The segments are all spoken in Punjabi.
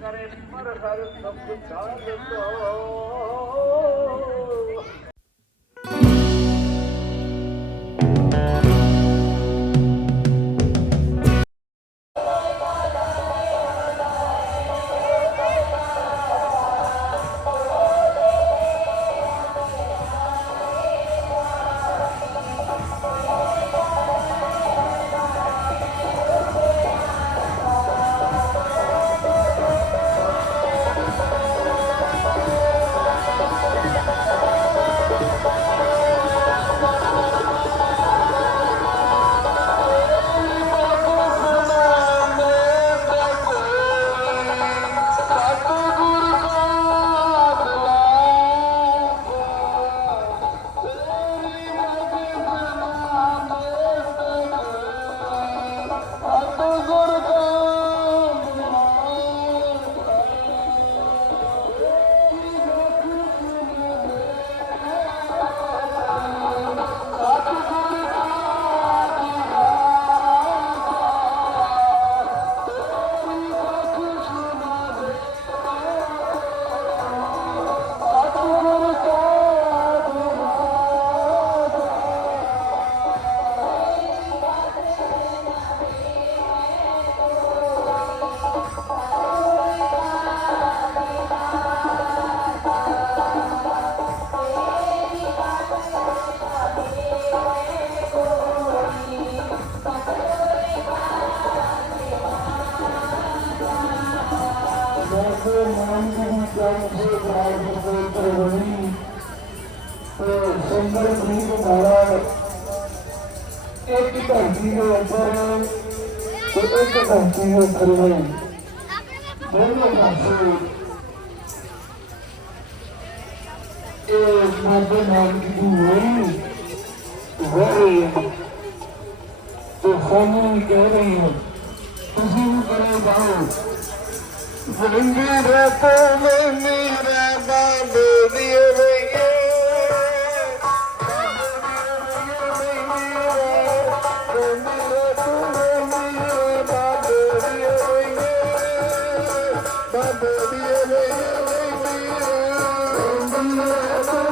ಕರೆ ಮರ ಹರ ತಪ್ಪು ಸಾಲ ਚਾਹਤੋ ਸੰਗਰ ਪ੍ਰੀਤ ਮਹਾਰਾਜ ਇੱਕ ਧਰਤੀ ਦੇ ਉੱਪਰ ਤੇ ਇੱਕ ਧਰਤੀ ਦੇ ਥੱਲੇ ਦੋਨੋਂ ਪਾਸੇ ਇਹ ਬਾਬੇ ਨਾਨਕ ਦੀ ਹੋਈ ਹੋਈ ਤੇ ਸਾਨੂੰ ਕਹਿ ਰਹੇ ਹੋ ਤੁਸੀਂ ਵੀ ਕਰੋ ਜਾਓ ਜ਼ਿੰਦਗੀ ਦੇ ਮੇਰਾ ਬਾਬੇ Oh,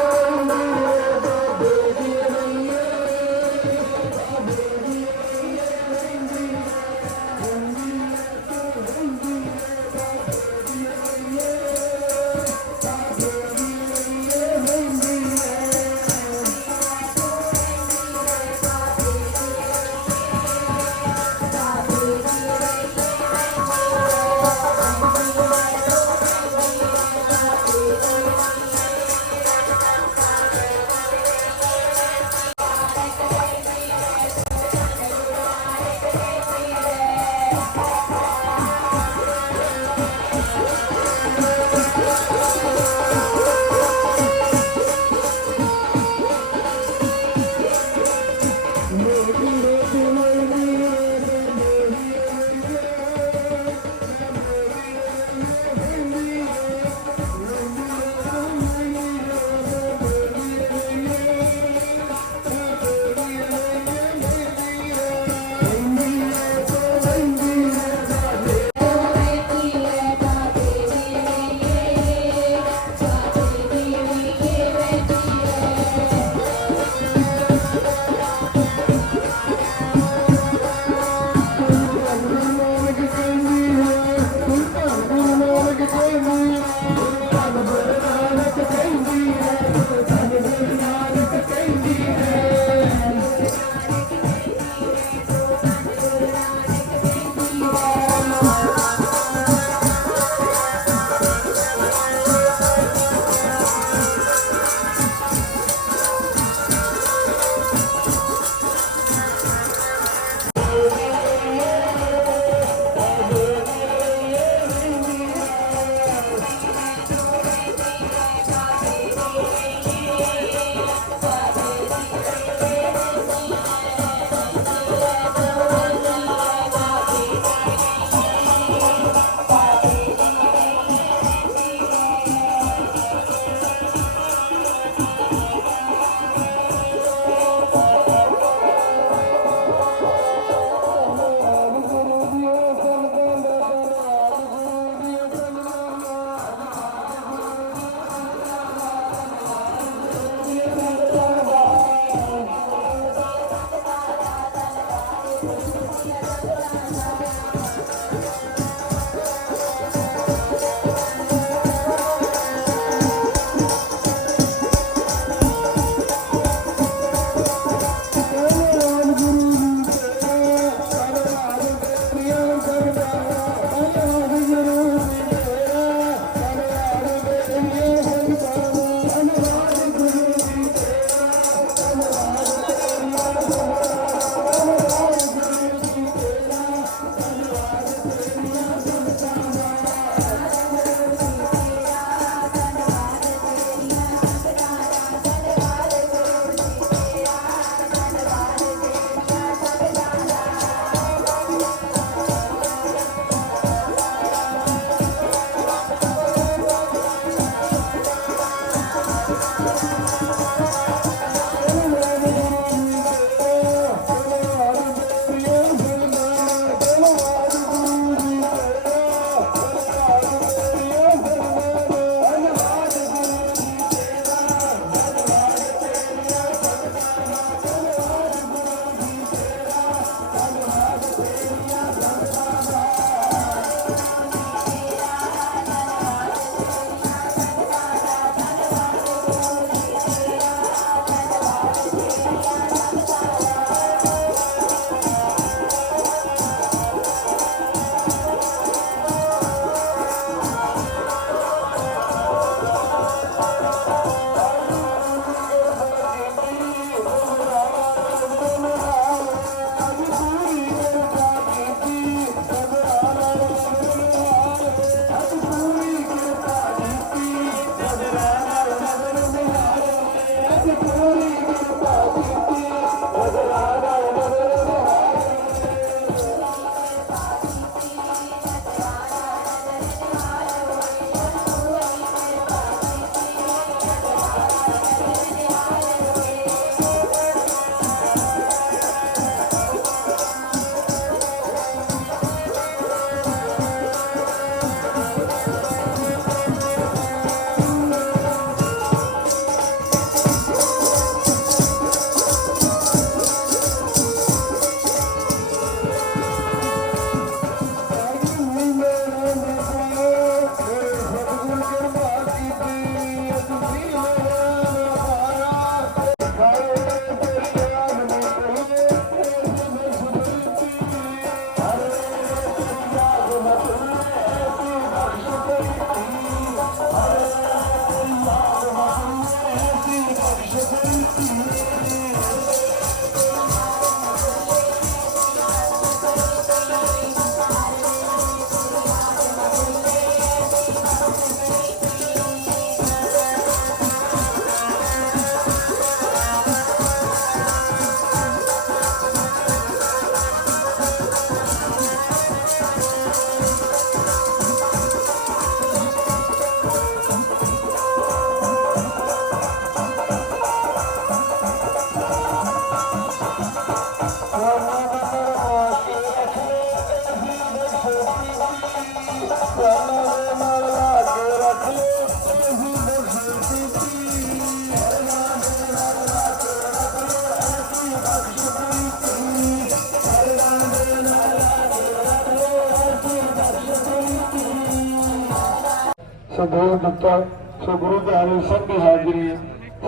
ਸੋ ਦਿੱਤਾ ਸੋ ਗੁਰੂ ਪਿਆਰੇ ਸਭ ਦੀ ਹਾਜ਼ਰੀ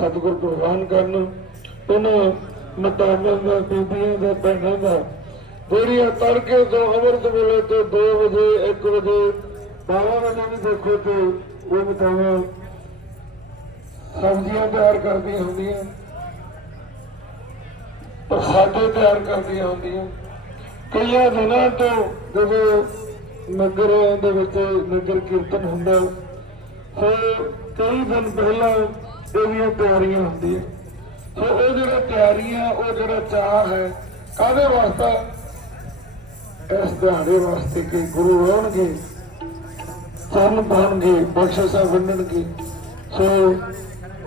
ਸਤਿਗੁਰ ਪ੍ਰਵਾਨ ਕਰਨ। ਉਹਨਾਂ ਮਤਾਵਾਂ ਦਾ, ਬੀਬੀਆਂ ਦਾ, ਭੈਣਾਂ ਦਾ। ਜਿਹੜੀਆਂ ਤੜਕੇ ਤੋਂ ਅਮਰਤ ਵੇਲੇ ਤੋਂ 2 ਵਜੇ 1 ਵਜੇ 12 ਵਜੇ ਵੀ ਦੇਖੋ ਤੇ ਉਹ ਮਤਾਵਾਂ ਸਬਜ਼ੀਆਂ ਤਿਆਰ ਕਰਦੀਆਂ ਹੁੰਦੀਆਂ। ਪ੍ਰਸਾਦੇ ਤਿਆਰ ਕਰਦੀਆਂ ਹੁੰਦੀਆਂ। ਕਈਆਂ ਦਿਨਾਂ ਤੋਂ ਜਦੋਂ ਨਗਰਾਂ ਦੇ ਵਿੱਚ ਨਗਰ ਕੀਰਤਨ ਹੁੰਦਾ ਸੋ ਕਈ ਦਿਨ ਪਹਿਲਾਂ ਇਹਦੀਆਂ ਤਿਆਰੀਆਂ ਹੁੰਦੀਆਂ। ਸੋ ਉਹ ਜਿਹੜਾ ਤਿਆਰੀਆਂ ਉਹ ਜਿਹੜਾ ਚਾਹ ਹੈ, ਕਾਹਦੇ ਵਾਸਤੇ? ਇਸ ਦਿਹਾੜੇ ਵਾਸਤੇ ਕਿ ਗੁਰੂ ਆਉਣਗੇ ਚਰਨ ਪਾਉਣਗੇ ਬਖਸ਼ਿਸ਼ਾਂ ਵੰਡਣਗੇ। ਸੋ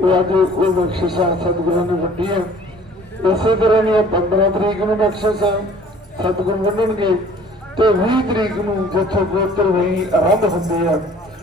ਉਹ ਅੱਜ ਉਹ ਬਖਸ਼ਿਸ਼ਾਂ ਸਤਿਗੁਰਾਂ ਨੇ ਵੰਡੀਆਂ। ਇਸੇ ਤਰ੍ਹਾਂ ਦੀਆਂ 15 ਤਰੀਕ ਨੂੰ ਬਖਸ਼ਿਸ਼ਾਂ ਸਤਿਗੁਰ ਵੰਡਣਗੇ ਤੇ 20 ਤਰੀਕ ਨੂੰ ਜਿੱਥੋਂ ਗੋਤਰ ਹੋਈ ਆਰੰਭ ਹੁੰਦੇ ਆ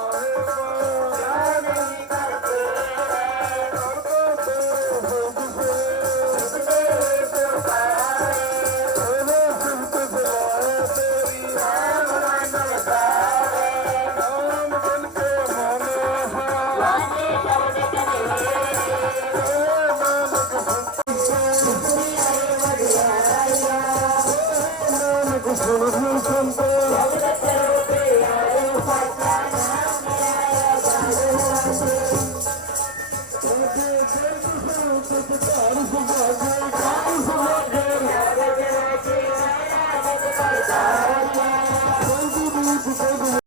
Forever.